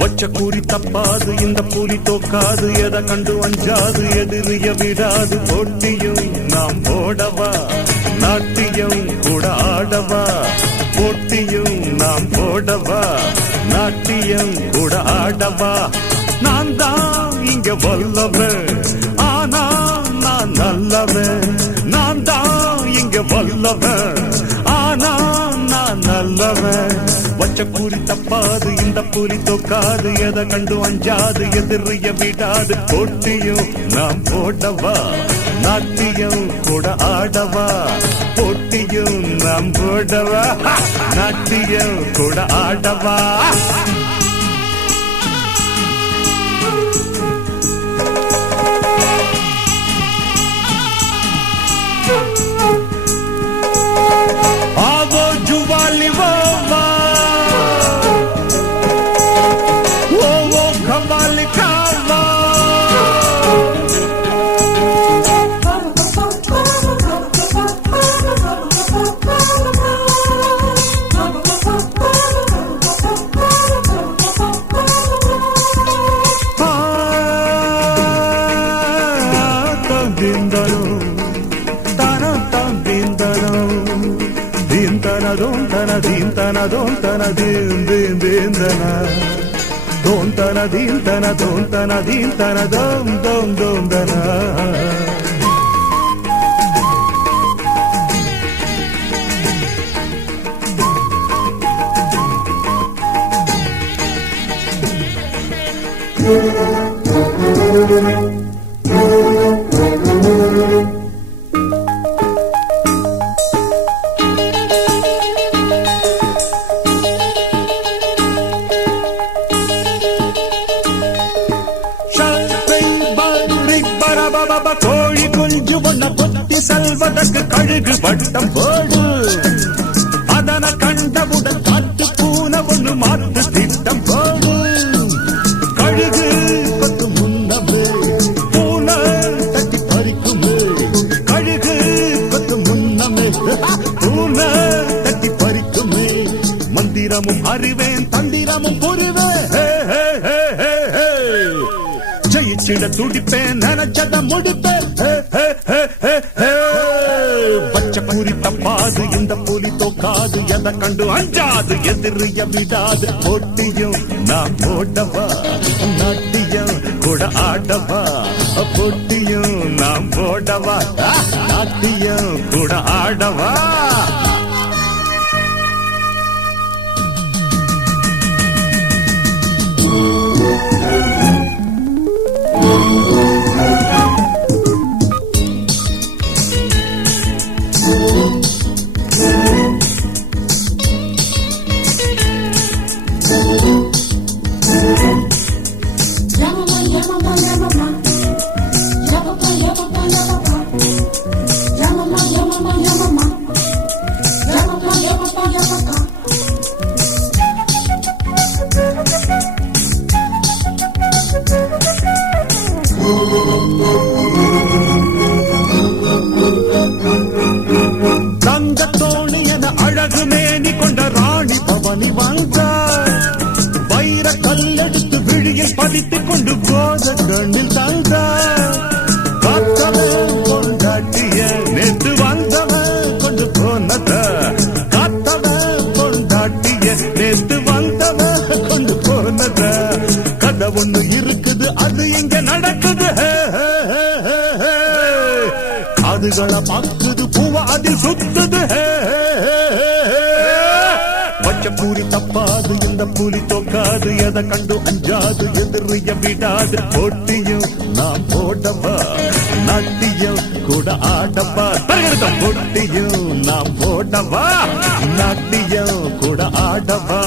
வச்ச கூறி தப்பாது இந்த புலி தோக்காது எதை கண்டு அஞ்சாது எதிரிய விடாது போட்டியும் நாம் போடவா நாட்டியம் கூட ஆடவா போட்டியும் நாம் போடவா நாட்டியம் கூட ஆடவா நான் தான் இங்க வல்லவன் ஆனா நான் நல்லவன் நான் தான் இங்க வல்லவன் ஆனா நான் நல்லவன் வச்ச கூறி தப்பாது இந்த புலி தோக்காது எதை கண்டு அஞ்சாது எதிரிய விடாது போட்டியும் நாம் போடவா நாட்டியம் கூட ஆடவா போட்டியும் நாம் போடவா நாட்டியம் கூட ஆடவா आवो जुवाली वो खवाली खावा Dintana dontana din din dindana dontana dintana dontana dintana dom dom dom dana கோழி குஞ்சு ஒன்ன பொத்தி செல்வதற்கு கழுகு வட்டம் போடு அதன கண்டவுடன் காட்டு பூனை ஒண்ணு மாத்து திட்டம் போடு கழுகு பத்து முன்னமே பூனை தட்டி பறிக்குமே கழுகு பத்து முன்னமே பூனை தட்டி பறிக்குமே மந்திரமும் அறிவேன் தந்திரமும் புரிவேன் ஜெயிச்சிட துடிப்பேன் நினைச்சத முடிப்பேன் பச்சை கூறி தப்பாது இந்த புலி தோக்காது எதை கண்டு அஞ்சாது எதிரிய விடாது போட்டியும் நாம் போடவா நாட்டியம் கூட ஆடவா போட்டியும் நாம் போடவா நாட்டியம் கூட ஆடவா தங்கத்தோணி என அழகு மேனி கொண்ட ராணி பவனி வந்தார் வைர கல்லெடுத்து விழியில் பதித்துக் கொண்டு போத கண்ணில் தந்தார் காத்தவன் கொண்டாட்டிய நேற்று வந்தவன் கொண்டு போனத காத்தவன் கொண்டாட்டிய நேற்று வந்தவன் கொண்டு போனத கதை ஒண்ணு இருக்குது அது இங்க நடக்குது காதுகளை பாக்குது பூவா அதில் சுத்துது பச்சை பூரி தப்பாது இந்த புலி தோக்காது எதை கண்டு அஞ்சாது எதிரிய விடாது போட்டியும் நாம் போடவா நாட்டியம் கூட ஆடவா போட்டியும் நாம் போடவா நாட்டியம் கூட ஆடவா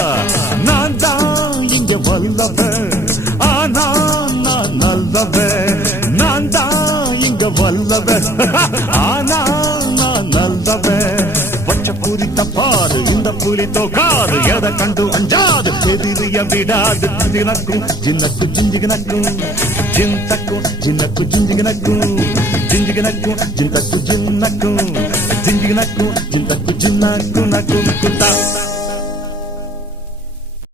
நான் தான் இங்க வல்லவன் ஆனா நான் நல்லவன் நான் தான் இங்க வல்லவன் ஆனா நான் நல்லவன் பச்சை பூரி தப்பாது இந்த புலித்தோ காது எதை கண்டு அஞ்சாது எதிரிய விடாது ஜினக்கும் ஜின்னக்கு ஜிஞ்சிகனக்கும் ஜிந்தக்கும் ஜின்னக்கு ஜிஞ்சிகனக்கும் ஜிஞ்சிகனக்கும் ஜிந்தக்கு ஜின்னக்கும் ஜிஞ்சிகனக்கும் ஜிந்தக்கு ஜின்னக்கு நக்கும் குத்தா